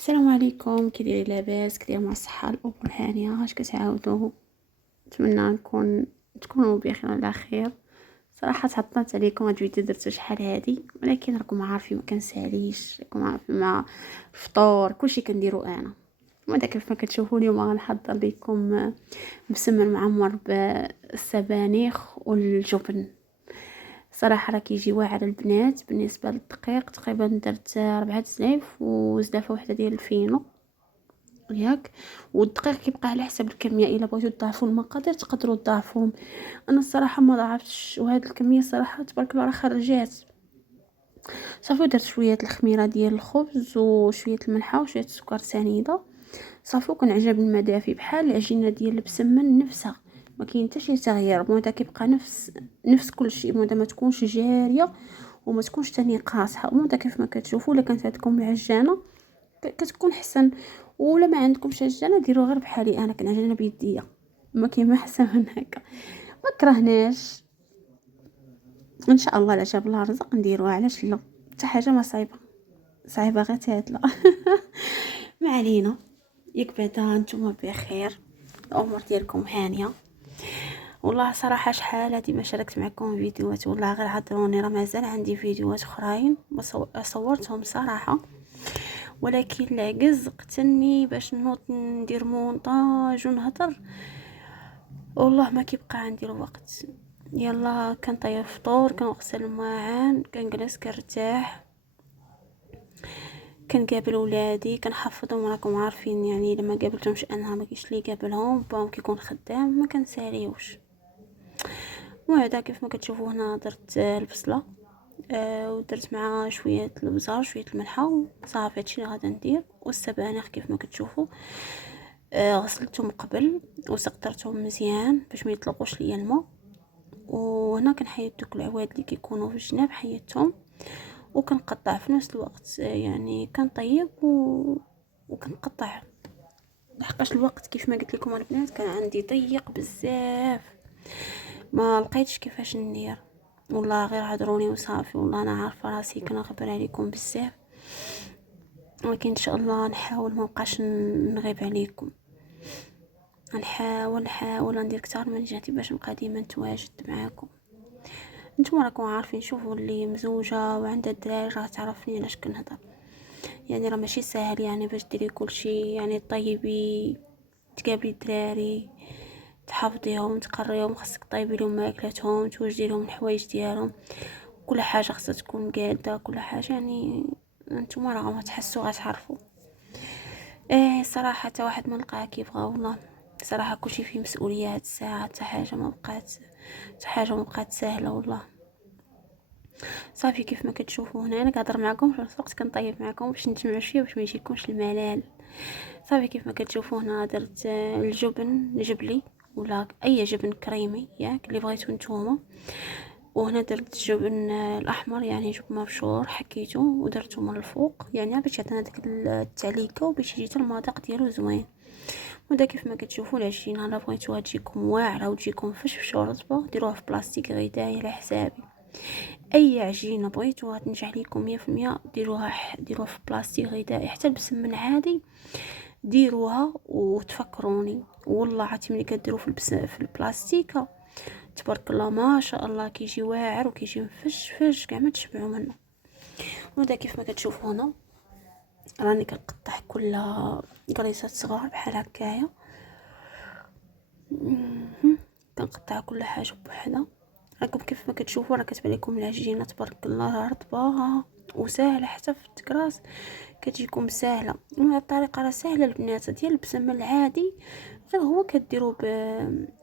السلام عليكم، كي دايرين؟ لاباس؟ كي داير مع الصحه الام الهانيه؟ اش كتعاودوا؟ نتمنى تكونوا بخير وعلى خير. صراحه تعطلت عليكم هاد الفيديو درتو شحال هادي، ولكن راكم عارفين ما كنساليش، راكم عارفين مع الفطور كلشي كنديرو انا. وهذا كيف ما كتشوفوا اليوم غنحضر لكم مسمن معمر بالسبانخ والجبن. صراحه راه كيجي واعر البنات. بالنسبه للدقيق تقريبا درت 4 زلايف وزلافه وحده ديال الفينو ياك. والدقيق كيبقى على حسب الكميه، الا بغيتو تضاعفوا المقادير تقدروا تضاعفوهم. انا الصراحه ما ضاعفتش، وهاد الكميه صراحه تبارك الله راه خرجات. صافي درت شويه الخميره ديال الخبز وشويه الملحه وشويه السكر سنيده صافي. وكنعجب الماء دافي بحال العجينه ديال البسمن نفسها، ما كاين حتى شي تغيير. المهم كيبقى نفس كل شيء، المهم ما تكونش جاريه وما تكونش تاني قاصحه. المهم كيف ما كتشوفوا، الا كانت عندكم العجانه كتكون حسن، ولا ما عندكمش عجانه ديروا غير بحالي انا كنعجن بيديا. ما كاين ما احسن من هكا، ما كرهناش. ان شاء الله لا جاب الله رزق نديروها، علاش لا؟ حتى حاجه ما صعيبه غير تهدلا. ما علينا. ياك بعدا نتوما بخير، الامور ديالكم هانيه. والله صراحه شحال هادي ما شاركت معكم فيديوهات، والله غير عذروني، راه مازال عندي فيديوهات اخرين ما صورتهم صراحه، ولكن العجز قتلني باش نوض ندير مونتاج ونهضر. والله ما كيبقى عندي الوقت. يلا كنطيب فطور، كنغسل الماعن، كنجلس كنرتاح، كنقابل ولادي، كنحفظهم. راكم عارفين يعني لما قابلتهمش انا ما كاينش لي قابلهم، باهم كيكون خدام ما كنساليوش. وهذا كيف ما كتشوفوا هنا درت البصله ودرت معها شويه البزار شويه الملحه صافي. هادشي اللي غادا ندير. والسبانخ كيف ما كتشوفوا غسلتهم قبل وسقطرتهم مزيان باش ما يطلقوش ليا الماء. وهنا كنحيد دوك العواد اللي كيكونوا في الجناب، حيدتهم وكنقطع في نفس الوقت. يعني كنطيب وكنقطع، لحقاش الوقت كيف ما قلت لكم البنات كان عندي ضيق بزاف، ما لقيتش كيفاش ندير. والله غير عذروني وصافي. والله انا عارفه راسي كنغبر عليكم بزاف، ولكن ان شاء الله نحاول ما بقاش نغيب عليكم. نحاول ندير كتار من جهتي باش نبقى ديما نتواجد معاكم. نتوما راكم عارفين، شوفوا اللي مزوجه وعندها الدراري راه تعرفني علاش كنهضر. يعني راه ماشي ساهل يعني باش ديري كل شيء، يعني طيبي، تقابلي الدراري، تحفظيهم، تقريهم، خاصك طيبي لهم ماكلتهم، توجدي لهم الحوايج ديالهم، كل حاجه خاصها تكون قاده، كل حاجه. يعني نتوما راه غتحسوا غتعرفوا. صراحه حتى واحد ما لقاها كيبغى. والله صراحه كلشي فيه مسؤوليات ساعه، حتى حاجه ما بقات سهله والله. صافي كيف ما كتشوفوا هنا انا كنهضر معكم في نفس الوقت كنطيب معكم باش نتجمع شويه باش ما يجيكمش الملل. صافي كيف ما كتشوفوا هنا درت الجبن الجبلي ولا اي جبن كريمي ياك اللي بغيتو نتوما. وهنا درت الجبن الاحمر يعني جبن مبشور، حكيته ودرته من الفوق يعني باش يعطينا ديك التعليقه وباش يجي المذاق ديالو زوين. ودا كيف ما كتشوفوا العجينه الا بغيتوها تجيكم واعره وتجيكم فشفشه ورطبه ديروها في بلاستيك غذائي على حسابي. اي عجينه بغيتوها تنجح ليكم 100% ديروها في بلاستيك غذائي، حتى البسمن عادي ديروها وتفكروني. والله عرفتي ملي كديروا في البلاستيكه تبارك الله ما شاء الله كيجي واعر وكيجي مفشفش كاع ما تشبعوا منه. وهذا كيف ما كتشوفوا هنا راني كنقطع كل قريصات صغار بحال هكايا. كنقطع كل حاجه بوحدها. راكم كيف ما كتشوفوا راه كتبان لكم العجينه تبارك الله رطبه وسهله، حتى في التكراس كتجيكم سهله. الطريقه راه سهله البنات ديال البسمه العادي، غير هو كديروا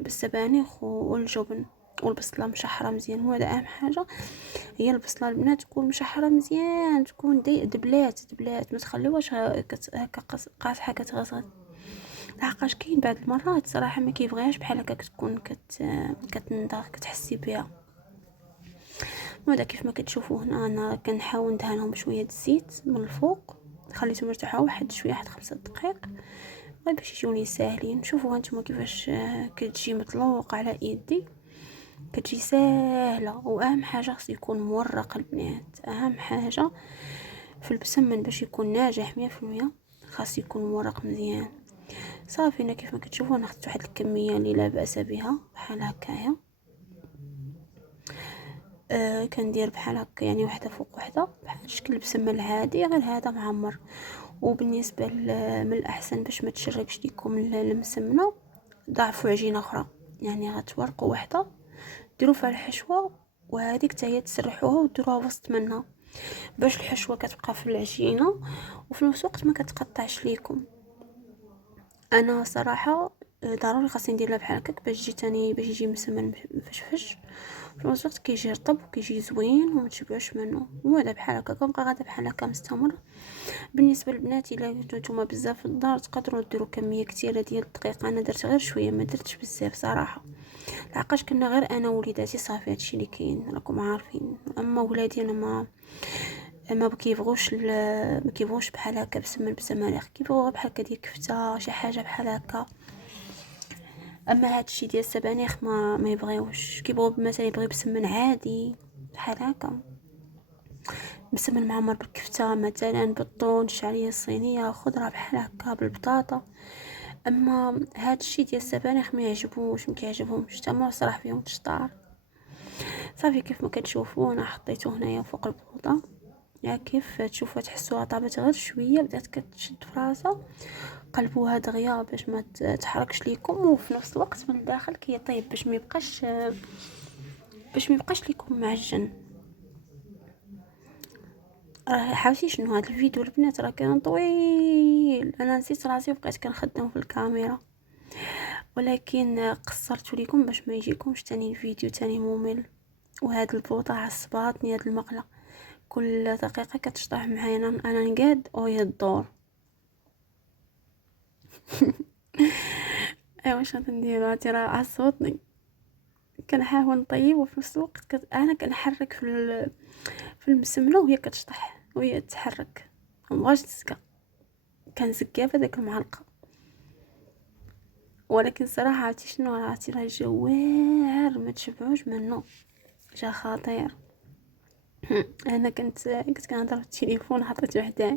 بالسبانخ والجبن والبصله مشحره مزيان. هذا اهم حاجه، هي البصله البنات تكون مشحره مزيان، تكون دبلات ما تخليوهاش هكا قاصحه كتغزغز. لحقاش كاين بعض المرات صراحه ما كيبغيهاش بحال هكا كتكون كتنضغ كتحسي بها. وهذا كيف ما كتشوفوا هنا انا كنحاول ندهنهم بشويه الزيت من الفوق. خليتهم يرتاحوا واحد شويه، واحد 5 دقائق غير باش يجوني ساهلين. شوفوا هانتوما كيفاش كتجي مطلوقه على يدي، كتجي ساهله. واهم حاجه خص يكون مورق البنات، اهم حاجه في البسمن باش يكون ناجح 100% خاص يكون ورق مزيان. صافي انا كيف ما كتشوفوا انا خدت واحد الكميه اللي لا باس بها بحال هكايا. كندير بحال هكا يعني وحده فوق وحده بحال شكل بسمه العادي غير هذا معمر. وبالنسبه من الاحسن باش ما تشربش ليكم المسمنه ضعفوا عجينه اخرى، يعني غتورقوا وحده ديروا فيها الحشوه وهذيك حتى هي تسرحوها وديروها وسط منها باش الحشوه كتبقى في العجينه وفي نفس الوقت ما كتقطعش ليكم. انا صراحه ضروري خاصني ندير لها بحال هكاك باش يجي تاني باش يجي مسمن مفشفش في نفس الوقت كيجي رطب وكيجي زوين وما تشبعوش منه. وهذا بحال هكا كنبقى غادا بحال هكا مستمر. بالنسبه للبنات الا نتوما بزاف في الدار تقدروا ديروا كميه كثيره ديال الدقيق. انا درت غير شويه ما درتش بزاف صراحه، لحقاش كنا غير انا ووليداتي صافي هادشي اللي كاين راكم عارفين. اما ولادي انا ما كيبغوش بحال هكا بسمن بزماليخ، كيبغوا بحال هكا ديال كفته شي حاجه بحال هكا. اما هادشي ديال السبانخ ما يبغيوش، كيبغوا مثلا يبغي بسمن عادي بحال هكا، مسمن معمر بالكفته مثلا بالطون الشعريه الصينيه خضره بحال هكا بالبطاطا. اما هادشي ديال السبانخ ما يعجبوش ما كيعجبهمش حتى ما صراحه فيهم الشطار. صافي كيف ما كتشوفوا انا حطيته هنايا فوق البوطه، يا كيف تشوفوا تحسوها طابت غير شويه بدات كتشد في راسها. قلبوها دغيا باش ما تحركش ليكم وفي نفس الوقت من الداخل كيطيب باش ما يبقاش ليكم معجن. راه حاولتي شنو هذا الفيديو البنات راه كان طويل، انا نسيت راسي وبقيت كنخدم في الكاميرا، ولكن قصرت لكم باش ما يجيكمش تاني الفيديو تاني ممل. وهاد البوطه عصباتني هاد المقله، كل دقيقه كتشطح معايا انا نقاد وهي الدور. ايوا واش غادي ندير هاتي راه عصبتني. كنحاول نطيب وفي نفس الوقت انا كنحرك في المسمنه وهي كتشطح وهي تتحرك مبغاش تسكى، كنزكيها بهذاك المعلقه. ولكن صراحه عرفتي شنو راه الجو واعر ما تشبعوش منه، جا خطير. انا كنت كنهضر في التليفون حطيته حدايا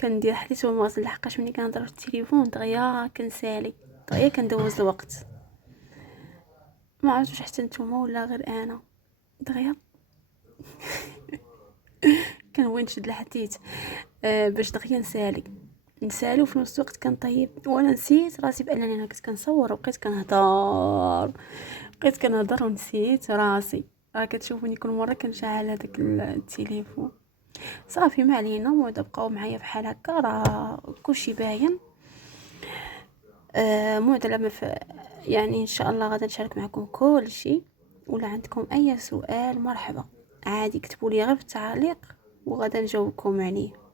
كندير حليته المغسل لحقاش ملي كنهضر في التليفون دغيا كنسالي دغيا كندوز الوقت. ما عرفتش حتى نتوما ولا غير انا دغيا كنبغي نشد الحديد باش دغيا نسالي وفي نفس الوقت كنطيب. وانا نسيت راسي بانني انا كنت كنصور وبقيت كنهضر ونسيت راسي. راه كتشوفوني كل مره كنشعل هذاك التليفون. صافي ما علينا مودا بقاو معايا بحال هكا راه كلشي باين. مودا لما يعني ان شاء الله غادي نشارك معكم كل شيء. ولا عندكم اي سؤال مرحبا عادي كتبوا لي غير في التعليق وغادا نجاوبكم عليه.